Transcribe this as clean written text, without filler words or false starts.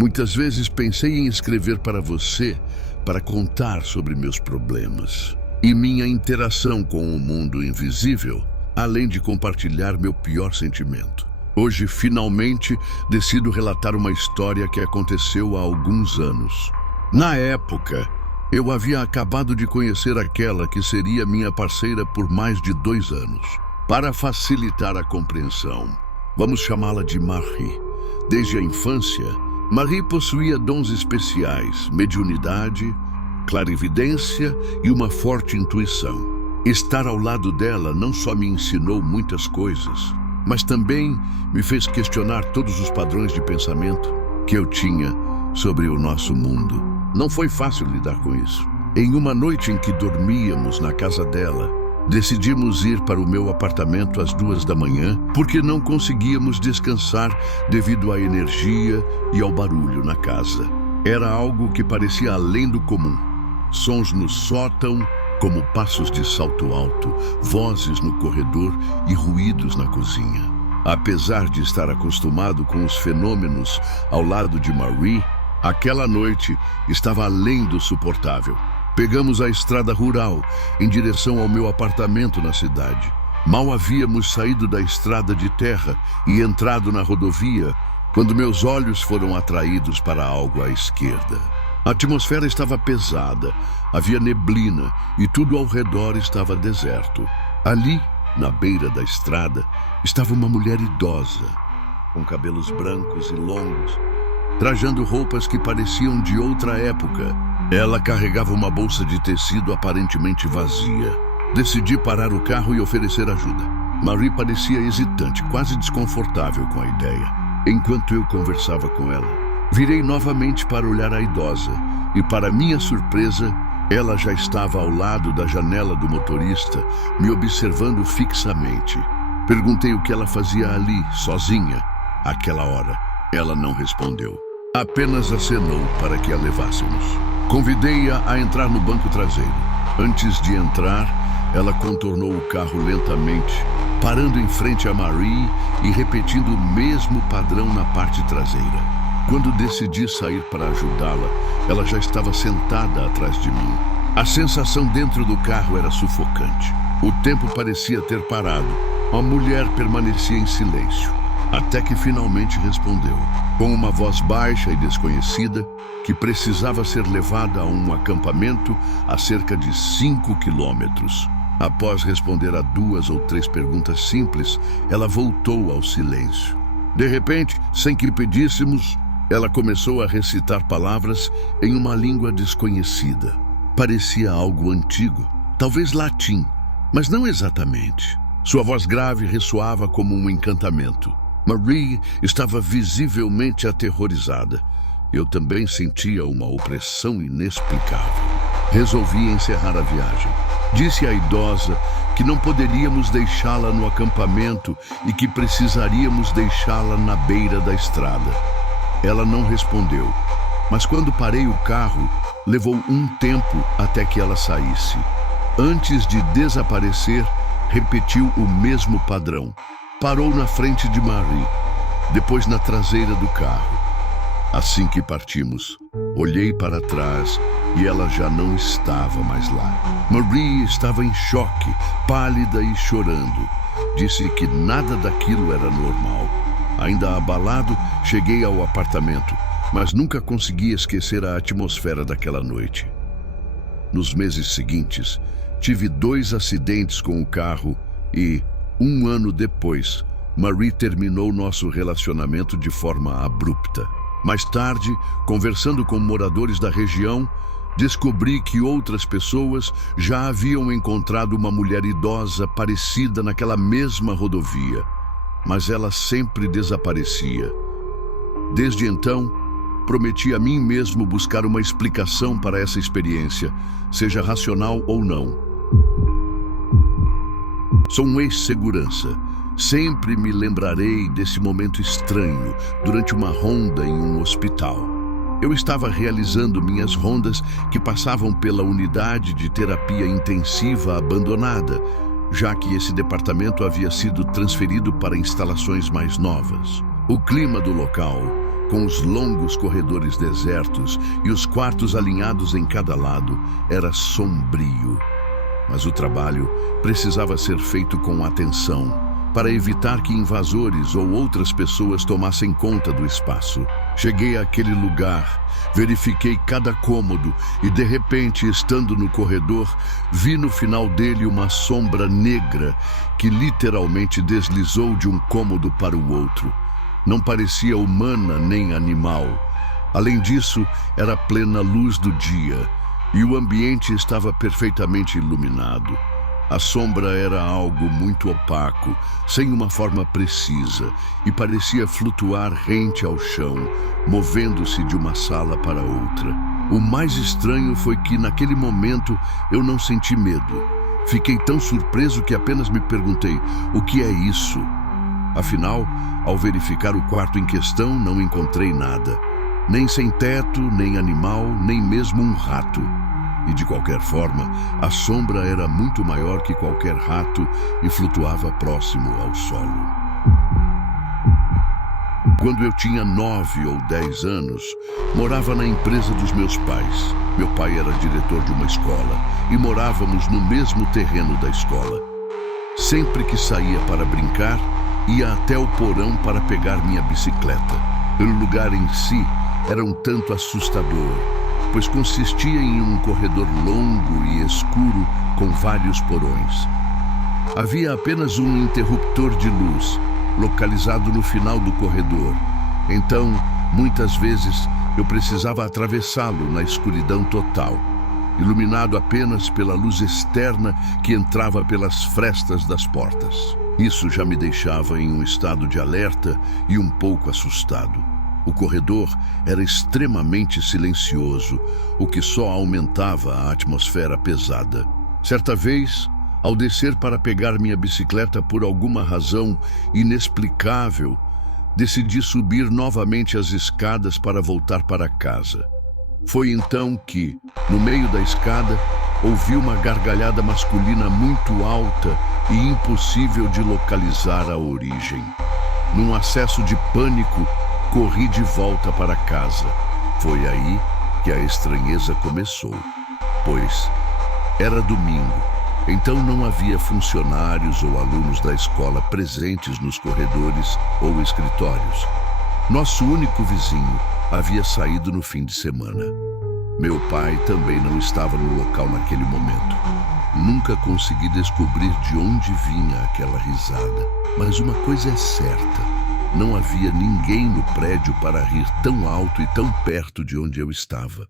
Muitas vezes pensei em escrever para você para contar sobre meus problemas e minha interação com o mundo invisível, além de compartilhar meu pior sentimento. Hoje, finalmente, decido relatar uma história que aconteceu há alguns anos. Na época, eu havia acabado de conhecer aquela que seria minha parceira por mais de 2 anos. Para facilitar a compreensão, vamos chamá-la de Marie. Desde a infância, Marie possuía dons especiais, mediunidade, clarividência e uma forte intuição. Estar ao lado dela não só me ensinou muitas coisas, mas também me fez questionar todos os padrões de pensamento que eu tinha sobre o nosso mundo. Não foi fácil lidar com isso. Em uma noite em que dormíamos na casa dela, decidimos ir para o meu apartamento às 2 da manhã porque não conseguíamos descansar devido à energia e ao barulho na casa. Era algo que parecia além do comum. Sons no sótão, como passos de salto alto, vozes no corredor e ruídos na cozinha. Apesar de estar acostumado com os fenômenos ao lado de Marie, aquela noite estava além do suportável. Pegamos a estrada rural em direção ao meu apartamento na cidade. Mal havíamos saído da estrada de terra e entrado na rodovia, quando meus olhos foram atraídos para algo à esquerda. A atmosfera estava pesada, havia neblina e tudo ao redor estava deserto. Ali, na beira da estrada, estava uma mulher idosa, com cabelos brancos e longos, trajando roupas que pareciam de outra época. Ela carregava uma bolsa de tecido aparentemente vazia. Decidi parar o carro e oferecer ajuda. Marie parecia hesitante, quase desconfortável com a ideia. Enquanto eu conversava com ela, virei novamente para olhar a idosa e, para minha surpresa, ela já estava ao lado da janela do motorista, me observando fixamente. Perguntei o que ela fazia ali, sozinha. Àquela hora, ela não respondeu. Apenas acenou para que a levássemos. Convidei-a a entrar no banco traseiro. Antes de entrar, ela contornou o carro lentamente, parando em frente a Marie e repetindo o mesmo padrão na parte traseira. Quando decidi sair para ajudá-la, ela já estava sentada atrás de mim. A sensação dentro do carro era sufocante. O tempo parecia ter parado. A mulher permanecia em silêncio, até que finalmente respondeu, com uma voz baixa e desconhecida, que precisava ser levada a um acampamento a cerca de 5 quilômetros. Após responder a 2 ou 3 perguntas simples, ela voltou ao silêncio. De repente, sem que pedíssemos, ela começou a recitar palavras em uma língua desconhecida. Parecia algo antigo, talvez latim, mas não exatamente. Sua voz grave ressoava como um encantamento. Marie estava visivelmente aterrorizada. Eu também sentia uma opressão inexplicável. Resolvi encerrar a viagem. Disse à idosa que não poderíamos deixá-la no acampamento e que precisaríamos deixá-la na beira da estrada. Ela não respondeu, mas quando parei o carro, levou um tempo até que ela saísse. Antes de desaparecer, repetiu o mesmo padrão. Parou na frente de Marie, depois na traseira do carro. Assim que partimos, olhei para trás e ela já não estava mais lá. Marie estava em choque, pálida e chorando. Disse que nada daquilo era normal. Ainda abalado, cheguei ao apartamento, mas nunca consegui esquecer a atmosfera daquela noite. Nos meses seguintes, tive 2 acidentes com o carro e, 1 ano depois, Marie terminou nosso relacionamento de forma abrupta. Mais tarde, conversando com moradores da região, descobri que outras pessoas já haviam encontrado uma mulher idosa parecida naquela mesma rodovia, mas ela sempre desaparecia. Desde então, prometi a mim mesmo buscar uma explicação para essa experiência, seja racional ou não. Sou um ex-segurança. Sempre me lembrarei desse momento estranho durante uma ronda em um hospital. Eu estava realizando minhas rondas que passavam pela unidade de terapia intensiva abandonada, já que esse departamento havia sido transferido para instalações mais novas. O clima do local Com os longos corredores desertos e os quartos alinhados em cada lado, era sombrio. Mas o trabalho precisava ser feito com atenção, para evitar que invasores ou outras pessoas tomassem conta do espaço. Cheguei àquele lugar, verifiquei cada cômodo e, de repente, estando no corredor, vi no final dele uma sombra negra que literalmente deslizou de um cômodo para o outro. Não parecia humana nem animal. Além disso, era plena luz do dia e o ambiente estava perfeitamente iluminado. A sombra era algo muito opaco, sem uma forma precisa, e parecia flutuar rente ao chão, movendo-se de uma sala para outra. O mais estranho foi que, naquele momento, eu não senti medo. Fiquei tão surpreso que apenas me perguntei: o que é isso? Afinal, ao verificar o quarto em questão, não encontrei nada. Nem sem teto, nem animal, nem mesmo um rato. E de qualquer forma, a sombra era muito maior que qualquer rato e flutuava próximo ao solo. Quando eu tinha 9 ou 10 anos, morava na empresa dos meus pais. Meu pai era diretor de uma escola e morávamos no mesmo terreno da escola. Sempre que saía para brincar, ia até o porão para pegar minha bicicleta. O lugar em si era um tanto assustador, pois consistia em um corredor longo e escuro com vários porões. Havia apenas um interruptor de luz, localizado no final do corredor. Então, muitas vezes, eu precisava atravessá-lo na escuridão total, iluminado apenas pela luz externa que entrava pelas frestas das portas. Isso já me deixava em um estado de alerta e um pouco assustado. O corredor era extremamente silencioso, o que só aumentava a atmosfera pesada. Certa vez, ao descer para pegar minha bicicleta por alguma razão inexplicável, decidi subir novamente as escadas para voltar para casa. Foi então que, no meio da escada, ouvi uma gargalhada masculina muito alta e impossível de localizar a origem. Num acesso de pânico, corri de volta para casa. Foi aí que a estranheza começou, pois era domingo, então não havia funcionários ou alunos da escola presentes nos corredores ou escritórios. Nosso único vizinho havia saído no fim de semana. Meu pai também não estava no local naquele momento. Nunca consegui descobrir de onde vinha aquela risada, mas uma coisa é certa: não havia ninguém no prédio para rir tão alto e tão perto de onde eu estava.